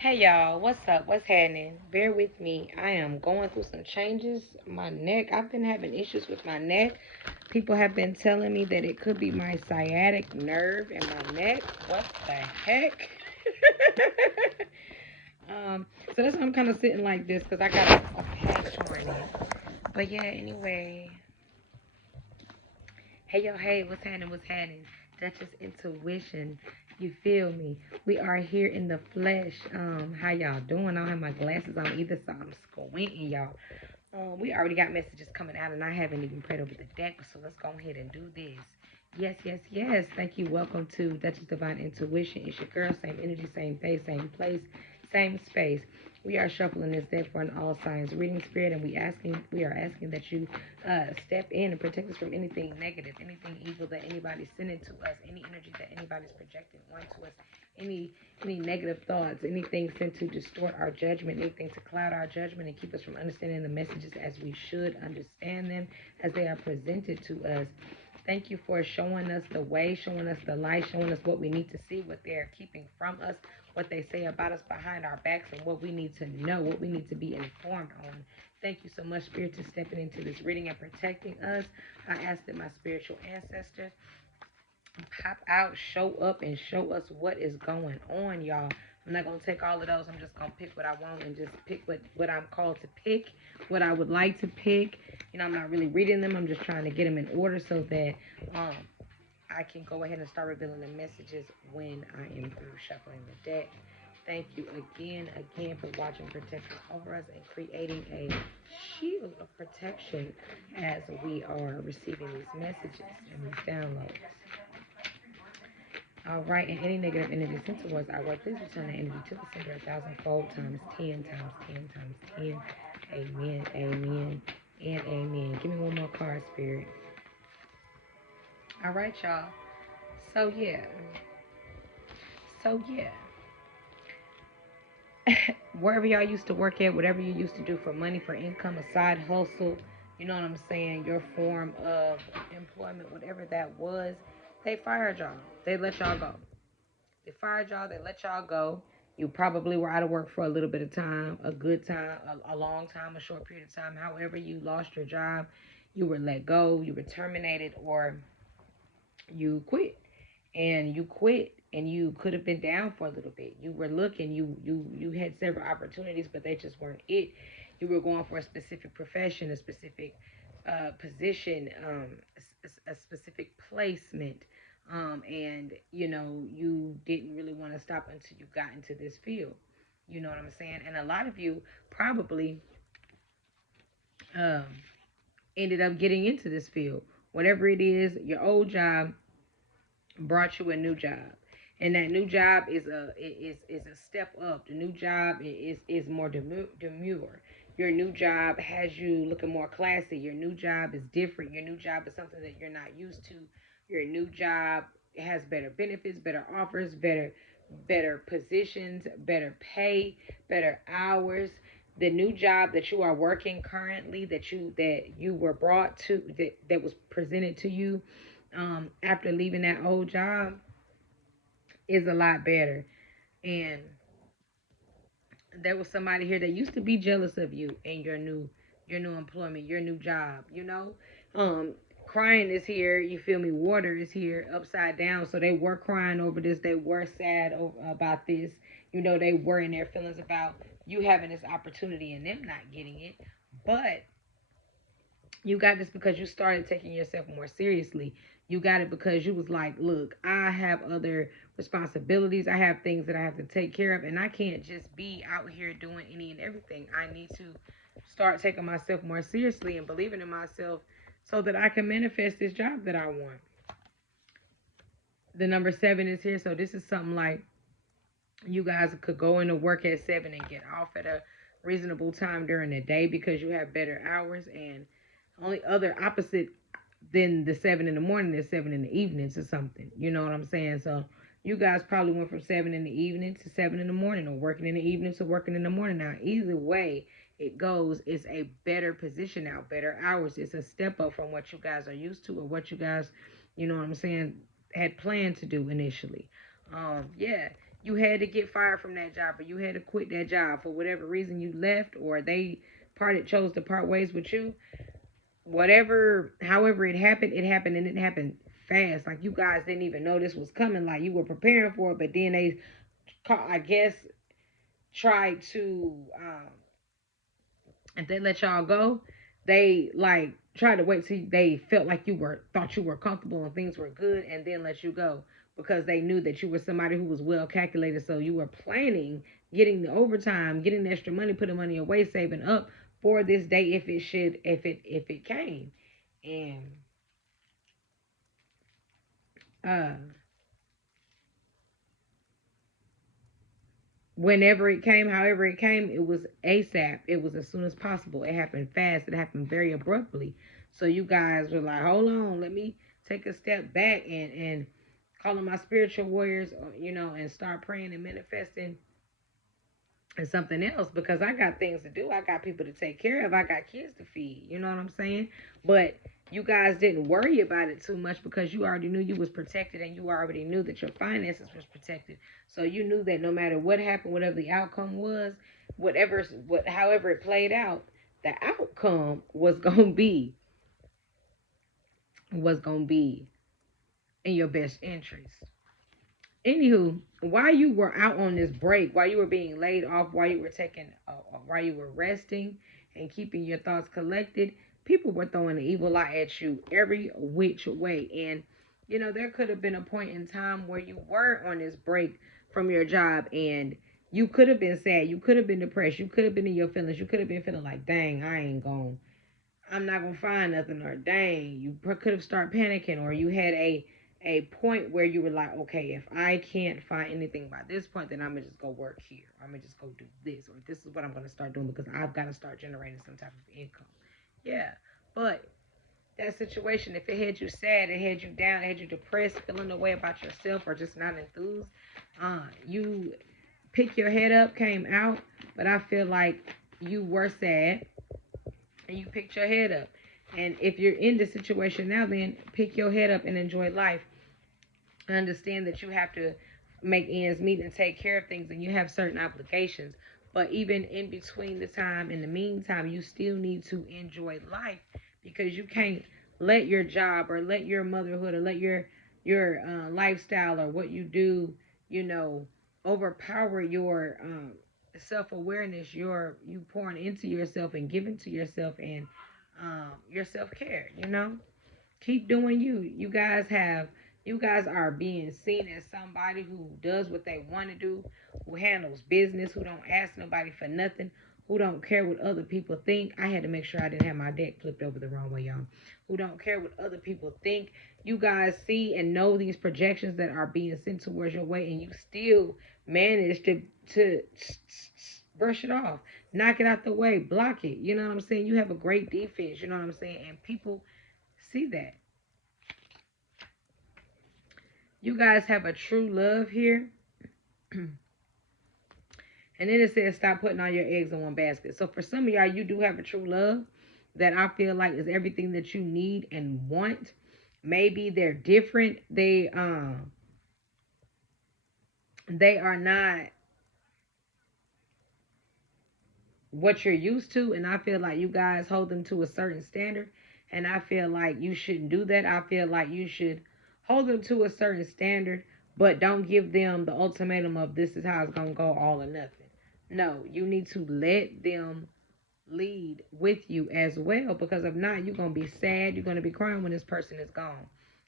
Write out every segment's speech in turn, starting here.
Hey y'all, what's up? What's happening? Bear with me. I am going through some changes. My neck, I've been having issues with my neck. People have been telling me that it could be my sciatic nerve in my neck. What the heck? so that's why I'm kind of sitting like this because I got a patch on it. But yeah, anyway. Hey yo, hey, what's happening? What's happening? Duchess Intuition. You feel me? We are here in the flesh. How y'all doing? I don't have my glasses on either, so I'm squinting, y'all. We already got messages coming out, and I haven't even prayed over the deck, so let's go ahead and do this. Yes, yes, yes. Thank you. Welcome to Duchess Divine Intuition. It's your girl, same energy, same face, same place, same space. We are shuffling this deck for an all signs reading spirit, and we are asking that you step in and protect us from anything negative, anything evil that anybody's sending to us, any energy that anybody's projecting onto us, any negative thoughts, anything sent to distort our judgment, anything to cloud our judgment and keep us from understanding the messages as we should understand them as they are presented to us. Thank you for showing us the way, showing us the light, showing us what we need to see, what they're keeping from us, what they say about us behind our backs, and what we need to know, what we need to be informed on. Thank you so much, Spirit, for stepping into this reading and protecting us. I ask that my spiritual ancestors pop out, show up, and show us what is going on, y'all. I'm not going to take all of those. I'm just going to pick what I want and just pick what I'm called to pick, what I would like to pick. I'm not really reading them. I'm just trying to get them in order so that um, I can go ahead and start revealing the messages when I am through shuffling the deck. Thank you again for watching, protecting over us, and creating a shield of protection as we are receiving these messages and these downloads. All right, and any negative energy sent towards our work, please return the energy to the sender 1,000-fold times 10 times 10 times 10. Amen, amen, and amen. Give me one more card, Spirit. All right, y'all. So, yeah. So, yeah. Wherever y'all used to work at, whatever you used to do for money, for income, a side hustle, you know what I'm saying, your form of employment, whatever that was, they fired y'all. They let y'all go. They fired y'all. They let y'all go. You probably were out of work for a little bit of time, a good time, a long time, a short period of time. However, you lost your job, you were let go, you were terminated, or you quit. And you quit, and you could have been down for a little bit. You were looking. You had several opportunities, but they just weren't it. You were going for a specific profession, a specific position, a specific placement, and you didn't really want to stop until you got into this field. You know what I'm saying? And a lot of you probably um, ended up getting into this field. Whatever it is, your old job brought you a new job, and that new job is a step up. The new job is more demure. Your new job has you looking more classy. Your new job is different. Your new job is something that you're not used to. Your new job has better benefits, better offers, better positions, better pay, better hours. The new job that you are working currently, that you were brought to, that was presented to you after leaving that old job, is a lot better. And there was somebody here that used to be jealous of you and your new employment, your new job, Um crying is here, you feel me? Water is here upside down. So they were crying over this, they were sad about this. They were in their feelings about you having this opportunity and them not getting it. But you got this because you started taking yourself more seriously. You got it because you was like, look, I have other responsibilities. I have things that I have to take care of, and I can't just be out here doing any and everything. I need to start taking myself more seriously and believing in myself so that I can manifest this job that I want. The number 7 is here, so this is something like you guys could go into work at 7 and get off at a reasonable time during the day because you have better hours. And only other opposite than the 7 in the morning is 7 in the evenings or something. You know what I'm saying? So you guys probably went from 7 in the evening to 7 in the morning, or working in the evening to working in the morning. Now, either way it goes, it's a better position now, better hours. It's a step up from what you guys are used to, or what you guys, you know what I'm saying, had planned to do initially. Yeah, you had to get fired from that job, or you had to quit that job for whatever reason you left, or they chose to part ways with you, whatever, however it happened, and it happened fast. Like you guys didn't even know this was coming. Like you were preparing for it, but then they, I guess, tried to, if they let y'all go, they like tried to wait till they felt like thought you were comfortable and things were good, and then let you go because they knew that you were somebody who was well calculated. So you were planning getting the overtime, getting the extra money, putting money away, saving up for this day if it came. And uh whenever it came, however it came, it was ASAP. It was as soon as possible. It happened fast. It happened very abruptly. So you guys were like, hold on, let me take a step back and call on my spiritual warriors, and start praying and manifesting and something else, because I got things to do. I got people to take care of. I got kids to feed. You know what I'm saying? But you guys didn't worry about it too much because you already knew you was protected, and you already knew that your finances was protected. So you knew that no matter what happened, whatever the outcome was, however it played out, the outcome was gonna be in your best interest. Anywho, while you were out on this break, while you were being laid off, while you were resting and keeping your thoughts collected, people were throwing the evil eye at you every which way. And there could have been a point in time where you were on this break from your job, and you could have been sad, you could have been depressed, you could have been in your feelings, you could have been feeling like, dang, I'm not gonna find nothing, or dang, you could have started panicking, or you had a point where you were like, okay, if I can't find anything by this point, then I'm gonna just go work here. I'm gonna just go do this, or this is what I'm gonna start doing because I've got to start generating some type of income. Yeah, but that situation, if it had you sad, it had you down, it had you depressed, feeling the way about yourself, or just not enthused, you pick your head up, came out, but I feel like you were sad and you picked your head up. And if you're in this situation now, then pick your head up and enjoy life. Understand that you have to make ends meet and take care of things, and you have certain obligations. But even in between the time, in the meantime, you still need to enjoy life, because you can't let your job, or let your motherhood, or let your lifestyle, or what you do, overpower your self-awareness, you pouring into yourself and giving to yourself, and your self-care. Keep doing you. You guys are being seen as somebody who does what they want to do, who handles business, who don't ask nobody for nothing, who don't care what other people think. I had to make sure I didn't have my deck flipped over the wrong way, y'all. Who don't care what other people think. You guys see and know these projections that are being sent towards your way, and you still manage to brush it off, knock it out the way, block it. You know what I'm saying? You have a great defense. You know what I'm saying? And people see that. You guys have a true love here. And then it says stop putting all your eggs in one basket. So for some of y'all, you do have a true love that I feel like is everything that you need and want. Maybe they're different. They are not what you're used to, and I feel like you guys hold them to a certain standard, and I feel like you shouldn't do that. I feel like you should hold them to a certain standard, but don't give them the ultimatum of this is how it's gonna go, all or nothing. No, you need to let them lead with you as well, because if not, you're gonna be sad, you're gonna be crying when this person is gone.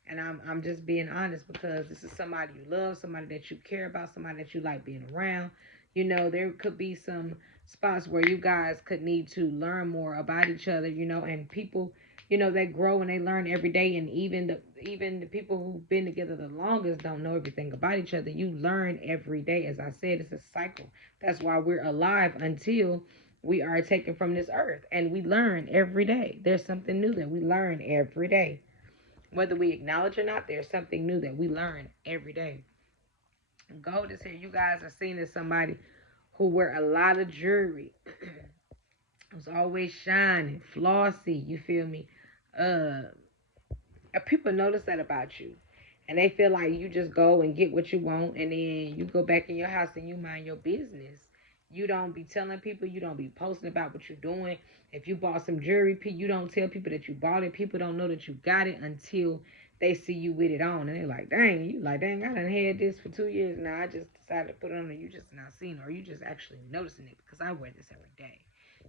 And I'm just being honest, because this is somebody you love, somebody that you care about, somebody that you like being around. There could be some spots where you guys could need to learn more about each other, and people, they grow and they learn every day. And even the people who've been together the longest don't know everything about each other. You learn every day. As I said, it's a cycle. That's why we're alive until we are taken from this earth, and we learn every day. There's something new that we learn every day. Whether we acknowledge or not, there's something new that we learn every day. Gold is here. You guys are seen as somebody who wear a lot of jewelry. It's always shining, flossy. You feel me? People notice that about you. And they feel like you just go and get what you want, and then you go back in your house and you mind your business. You don't be telling people, you don't be posting about what you're doing. If you bought some jewelry, you don't tell people that you bought it. People don't know that you got it until they see you with it on. And they're like, dang, you like, dang, I done had this for 2 years now. I just decided to put it on, and you just not seeing it, or you just actually noticing it because I wear this every day.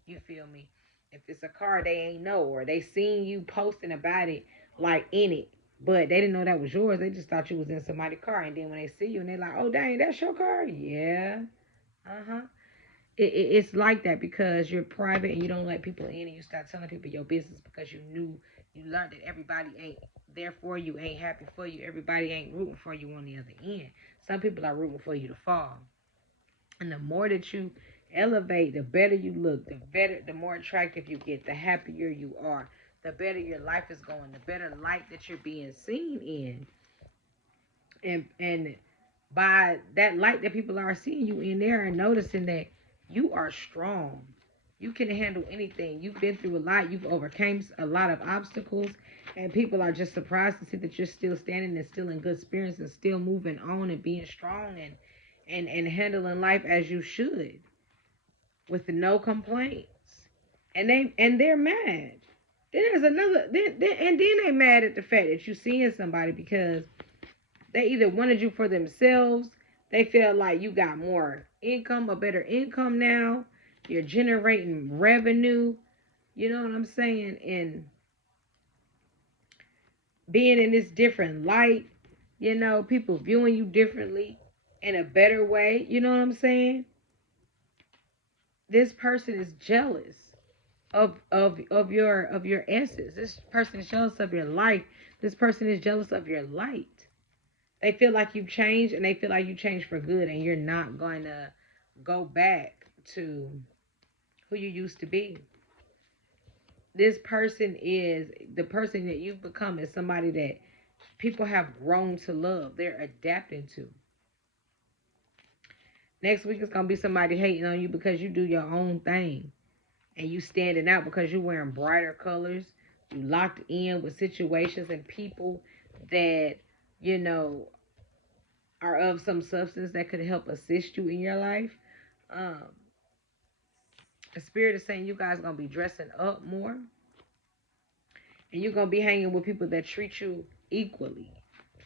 You feel me? If it's a car they ain't know, or they seen you posting about it, like in it, but they didn't know that was yours. They just thought you was in somebody's car. And then when they see you and they're like, oh, dang, that's your car? Yeah. Uh-huh. It's like that because you're private and you don't let people in, and you start telling people your business because you learned that everybody ain't there for you, ain't happy for you. Everybody ain't rooting for you on the other end. Some people are rooting for you to fall. And the more that you elevate, the better you look, the more attractive you get, the happier you are, the better your life is going, the better light that you're being seen in. And by that light that people are seeing you in, there and noticing that you are strong. You can handle anything. You've been through a lot. You've overcame a lot of obstacles, and people are just surprised to see that you're still standing and still in good spirits and still moving on and being strong and handling life as you should with no complaints. And they're mad. Then there's another then they mad at the fact that you seeing somebody because they either wanted you for themselves. They feel like you got more income, a better income now. You're generating revenue. You know what I'm saying? And being in this different light, people viewing you differently in a better way. You know what I'm saying? This person is jealous of your essence. This person is jealous of your life. This person is jealous of your light. They feel like you've changed, and they feel like you changed for good, and you're not going to go back to who you used to be. This person is the person that you've become is somebody that people have grown to love. They're adapting to. Next week it's gonna be somebody hating on you because you do your own thing and you standing out because you're wearing brighter colors. You locked in with situations and people that you know are of some substance that could help assist you in your life. Um, the spirit is saying you guys are gonna be dressing up more, and you're gonna be hanging with people that treat you equally.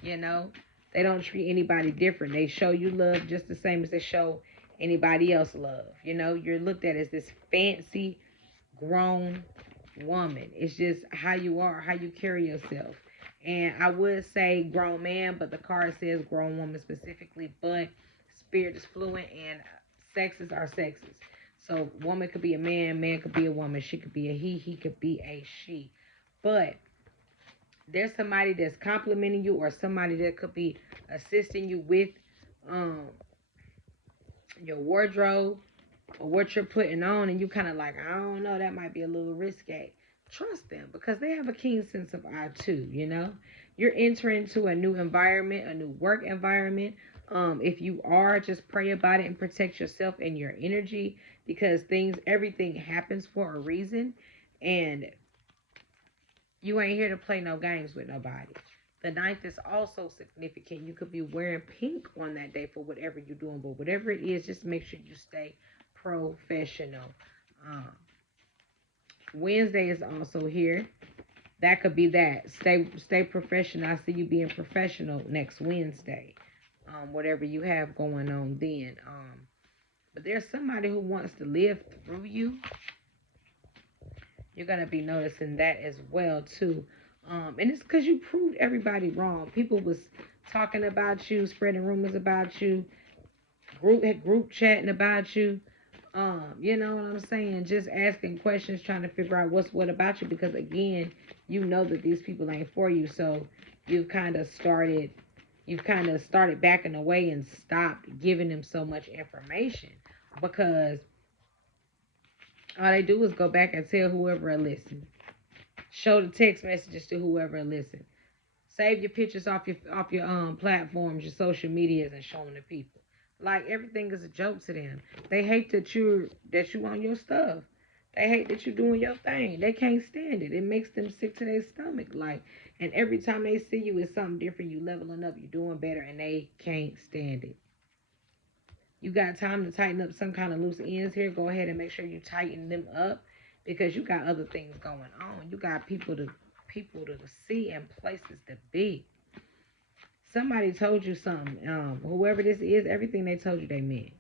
You know, they don't treat anybody different. They show you love just the same as they show anybody else love. You're looked at as this fancy, grown woman. It's just how you are, how you carry yourself. And I would say grown man, but the card says grown woman specifically. But spirit is fluent, and sexes are sexes. So woman could be a man, man could be a woman, she could be a he could be a she. But there's somebody that's complimenting you, or somebody that could be assisting you with um your wardrobe or what you're putting on, and you kind of like, I don't know, that might be a little risque. Trust them because they have a keen sense of eye too. You're entering into a new environment, a new work environment. If you are, just pray about it and protect yourself and your energy, because everything happens for a reason, and you ain't here to play no games with nobody. The ninth is also significant. You could be wearing pink on that day for whatever you're doing, but whatever it is, just make sure you stay professional. Um, Wednesday is also here. That could be that. Stay professional. I see you being professional next Wednesday. Whatever you have going on then. But there's somebody who wants to live through you. You're gonna be noticing that as well too. And it's because you proved everybody wrong. People was talking about you, spreading rumors about you, group chatting about you. You know what I'm saying? Just asking questions, trying to figure out what's what about you, because again, you know that these people ain't for you. So you've kind of started backing away and stopped giving them so much information, because all they do is go back and tell whoever will listen. Show the text messages to whoever will listen. Save your pictures off your platforms, your social medias, and show them to people. Like everything is a joke to them. They hate that you on your stuff. They hate that you're doing your thing. They can't stand it. It makes them sick to their stomach. Like, and every time they see you, it's something different. You leveling up, you doing better, and they can't stand it. You got time to tighten up some kind of loose ends here. Go ahead and make sure you tighten them up because you got other things going on. You got people to see and places to be. Somebody told you something. Whoever this is, everything they told you they meant.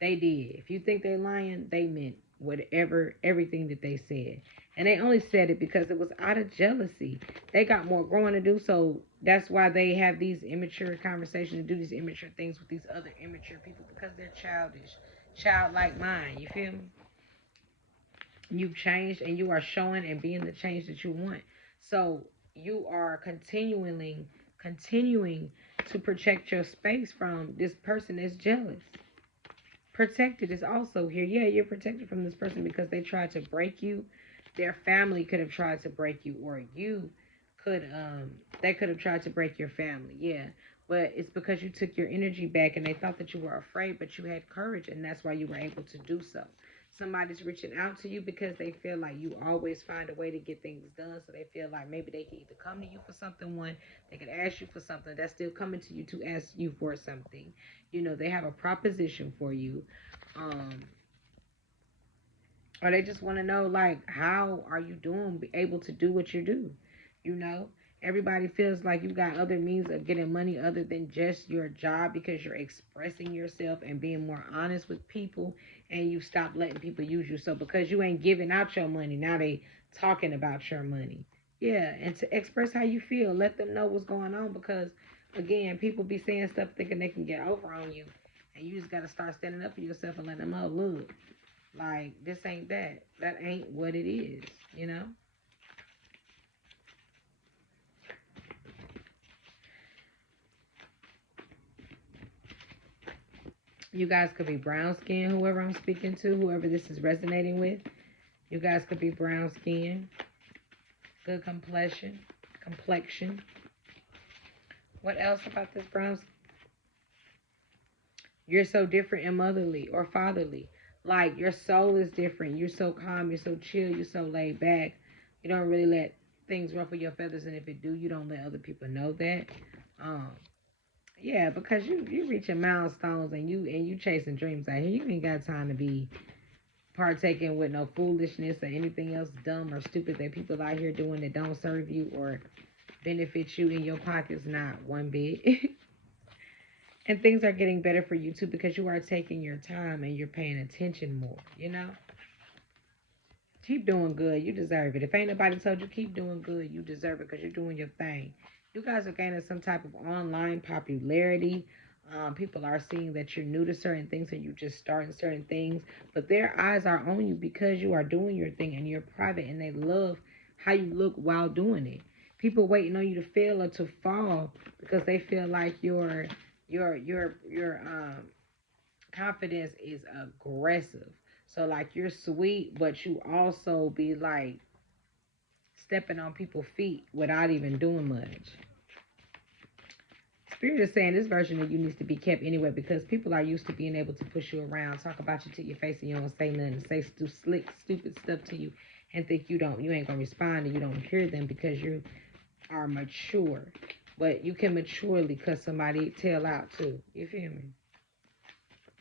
They did. If you think they lying, they meant whatever, everything that they said. And they only said it because it was out of jealousy. They got more growing to do, so that's why they have these immature conversations and do these immature things with these other immature people because they're childish. Childlike mind, you feel me? You've changed and you are showing and being the change that you want. So you are continuing to protect your space from this person that's jealous. Protected is also here. Yeah, you're protected from this person because they tried to break you. Their family could have tried to break you, or you could they could have tried to break your family. Yeah. But it's because you took your energy back and they thought that you were afraid, but you had courage and that's why you were able to do so. Somebody's reaching out to you because they feel like you always find a way to get things done. So they feel like maybe they can either come to you for something, one, they could ask you for something, that's still coming to you to ask you for something. You know, they have a proposition for you. Um, or they just want to know, like, how are you doing, be able to do what you do? You know, everybody feels like you got other means of getting money other than just your job because you're expressing yourself and being more honest with people, and you stop letting people use you. So because you ain't giving out your money, now they talking about your money. Yeah, and to express how you feel, let them know what's going on because again, people be saying stuff thinking they can get over on you, and you just got to start standing up for yourself and letting them know, look, like, this ain't that. That ain't what it is, you know? You guys could be brown skin, whoever I'm speaking to, whoever this is resonating with. You guys could be brown skin, good complexion. What else about this brown skin? You're so different and motherly or fatherly. Like, your soul is different. You're so calm, you're so chill, you're so laid back. You don't really let things ruffle your feathers, and if it do, you don't let other people know that. Um, Yeah, because you reaching milestones and you chasing dreams out here. You ain't got time to be partaking with no foolishness or anything else dumb or stupid that people out here doing that don't serve you or benefit you in your pockets, not one bit. And things are getting better for you too because you are taking your time and you're paying attention more, you know? Keep doing good. You deserve it. If ain't nobody told you keep doing good, you deserve it because you're doing your thing. You guys are gaining some type of online popularity. People are seeing that you're new to certain things and you just starting certain things, but their eyes are on you because you are doing your thing and you're private and they love how you look while doing it. People waiting on you to fail or to fall because they feel like your confidence is aggressive. So like you're sweet, but you also be like stepping on people's feet without even doing much. Spirit is saying this version of you needs to be kept anyway because people are used to being able to push you around, talk about you to your face, and you don't say nothing, say slick, stupid stuff to you, and think you ain't gonna respond and you don't hear them because you are mature. But you can maturely cut somebody tail out too. You feel me?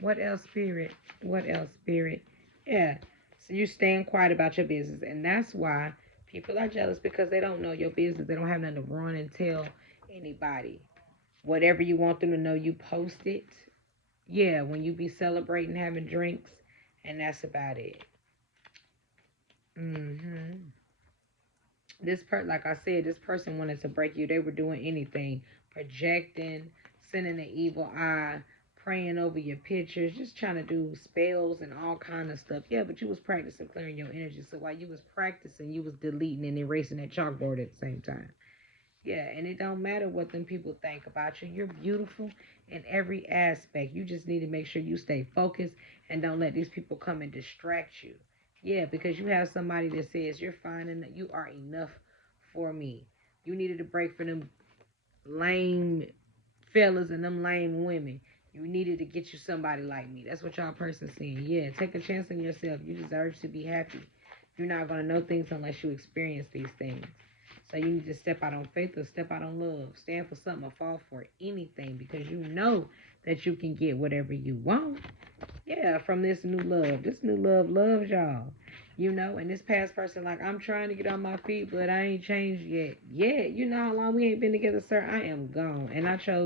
What else, spirit? What else, spirit? Yeah. So you staying quiet about your business, and that's why people are jealous because they don't know your business. They don't have nothing to run and tell anybody. Whatever you want them to know, you post it. Yeah, when you be celebrating, having drinks, and that's about it. Hmm. Like I said, this person wanted to break you. They were doing anything, projecting, sending an evil eye, praying over your pictures, just trying to do spells and all kind of stuff. Yeah, but you was practicing clearing your energy. So while you was practicing, you was deleting and erasing that chalkboard at the same time. Yeah, and it don't matter what them people think about you. You're beautiful in every aspect. You just need to make sure you stay focused and don't let these people come and distract you. Yeah, because you have somebody that says you're fine and that you are enough for me. You needed a break for them lame fellas and them lame women. You needed to get you somebody like me. That's what y'all person saying. Yeah, take a chance on yourself. You deserve to be happy. You're not going to know things unless you experience these things. So you need to step out on faith or step out on love. Stand for something or fall for anything because you know that you can get whatever you want. Yeah, from this new love. This new love loves y'all. You know, and this past person, like, I'm trying to get on my feet, but I ain't changed yet. Yeah, you know how long we ain't been together, sir? I am gone. And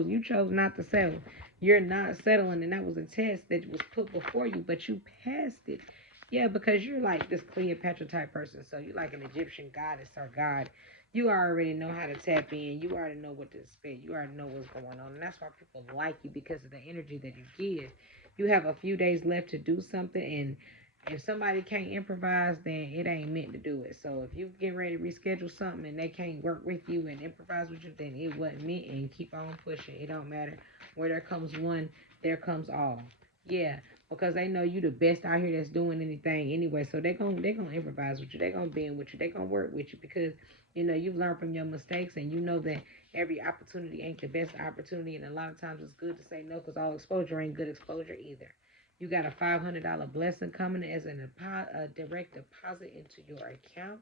you chose not to settle. You're not settling, and that was a test that was put before you, but you passed it. Yeah, because you're like this Cleopatra type person. So you like an Egyptian goddess or god. You already know how to tap in. You already know what to expect. You already know what's going on. And that's why people like you because of the energy that you give. You have a few days left to do something, and if somebody can't improvise, then it ain't meant to do it. So if you get ready to reschedule something and they can't work with you and improvise with you, then it wasn't meant, and keep on pushing. It don't matter where there comes one, there comes all. Yeah, because they know you the best out here that's doing anything anyway. So they gonna improvise with you. They gonna bend with you. They gonna work with you because you know you've learned from your mistakes, and you know that every opportunity ain't the best opportunity, and a lot of times it's good to say no because all exposure ain't good exposure either. You got a $500 blessing coming as a direct deposit into your account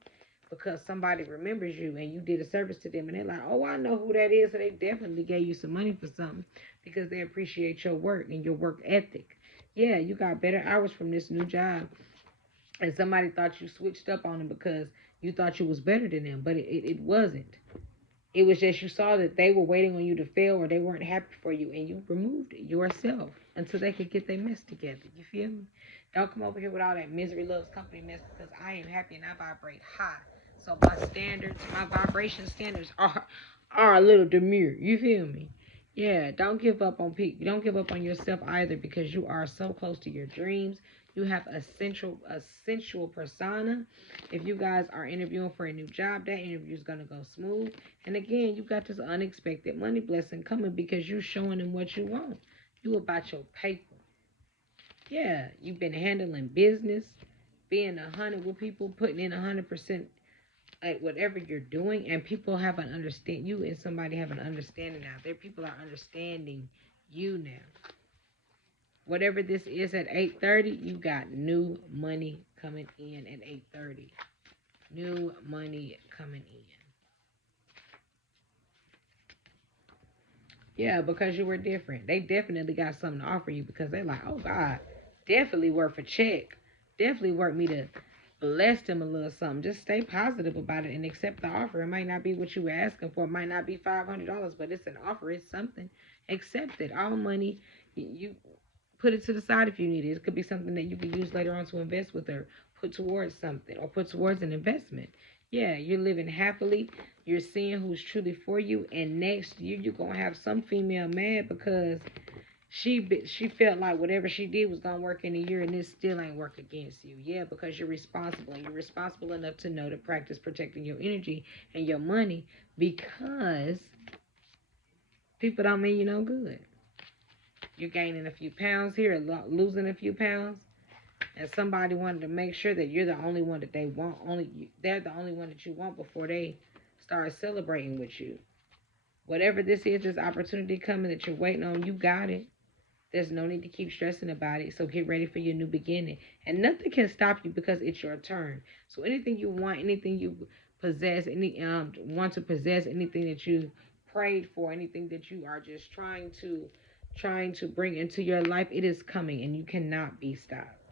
because somebody remembers you and you did a service to them, and they're like, oh, I know who that is. So they definitely gave you some money for something because they appreciate your work and your work ethic. Yeah, you got better hours from this new job, and somebody thought you switched up on them because you thought you was better than them, but it wasn't. It was just you saw that they were waiting on you to fail or they weren't happy for you, and you removed it yourself until they could get their mess together. You feel me? Don't come over here with all that misery loves company mess because I am happy and I vibrate high. So my standards, my vibration standards are a little demure. You feel me? Yeah, don't give up on people. Don't give up on yourself either because you are so close to your dreams. You have a sensual persona. If you guys are interviewing for a new job, that interview is gonna go smooth. And again, you got this unexpected money blessing coming because you showing them what you want. You about your paper. Yeah, you've been handling business, being 100 with people, putting in 100% at whatever you're doing, and people have an understand you and somebody have an understanding now. Their people are understanding you now. Whatever this is at 8:30, you got new money coming in at 8:30. New money coming in. Yeah, because you were different. They definitely got something to offer you because they're like, oh God, definitely worth a check. Definitely worth me to bless them a little something. Just stay positive about it and accept the offer. It might not be what you were asking for. It might not be $500, but it's an offer. It's something. Accept it. All money, you put it to the side if you need it. It could be something that you can use later on to invest with or put towards something or put towards an investment. Yeah, you're living happily. You're seeing who's truly for you, and next year you're gonna have some female mad because she felt like whatever she did was gonna work in a year, and it still ain't work against you. Yeah, because you're responsible, and you're responsible enough to know to practice protecting your energy and your money because people don't mean you no good. You're gaining a few pounds here, losing a few pounds, and somebody wanted to make sure that you're the only one that they want. They're the only one that you want before they start celebrating with you. Whatever this is, this opportunity coming that you're waiting on, you got it. There's no need to keep stressing about it. So get ready for your new beginning. And nothing can stop you because it's your turn. So anything you want, anything you possess, any want to possess, anything that you prayed for, anything that you are just trying to bring into your life, it is coming and you cannot be stopped.